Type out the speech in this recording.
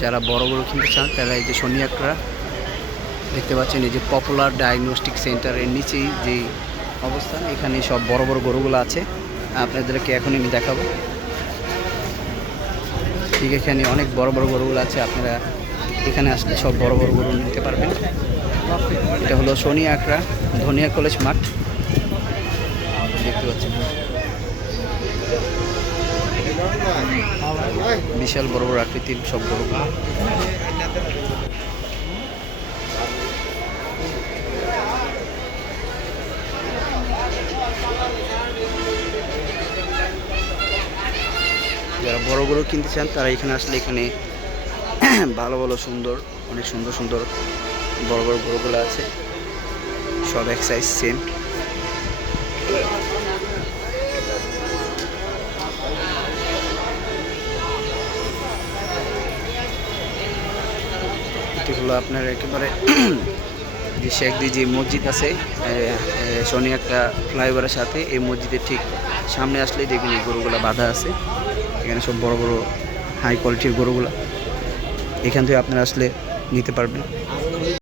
যারা বড় গরু কিনতে চান তারা এই যে শনি আকরা দেখতে পাচ্ছেন, এই যে পপুলার ডায়াগনস্টিক সেন্টারের নিচেই যেই অবস্থান, এখানে সব বড় বড় গরুগুলো আছে। আপনাদেরকে এখন আমি দেখাবো। ঠিক এখানে অনেক বড় বড় গরুগুলো আছে, আপনারা এখানে আসলে সব বড় বড় গরু নিতে পারবেন। এটা হলো শনি আকরা ধনিয়া কলেজ মাঠ, দেখতে পাচ্ছেন বিশাল বড় বড় আকৃতির সব গরুগুলো। যারা বড় গরু কিনতে চান তারা এখানে আসলে এখানে ভালো ভালো সুন্দর, অনেক সুন্দর সুন্দর বড় বড় গরুগুলো আছে, সব এক সাইজ সেম। এটি হলো আপনার একেবারে যে শেখদি যে মসজিদ আছে শনি একটা ফ্লাইওভারের সাথে, এই মসজিদের ঠিক সামনে আসলেই দেখবেন এই গরুগুলো বাঁধা আছে। এখানে সব বড় বড় হাই কোয়ালিটির গরুগুলো, এখান থেকে আপনারা আসলে নিতে পারবেন।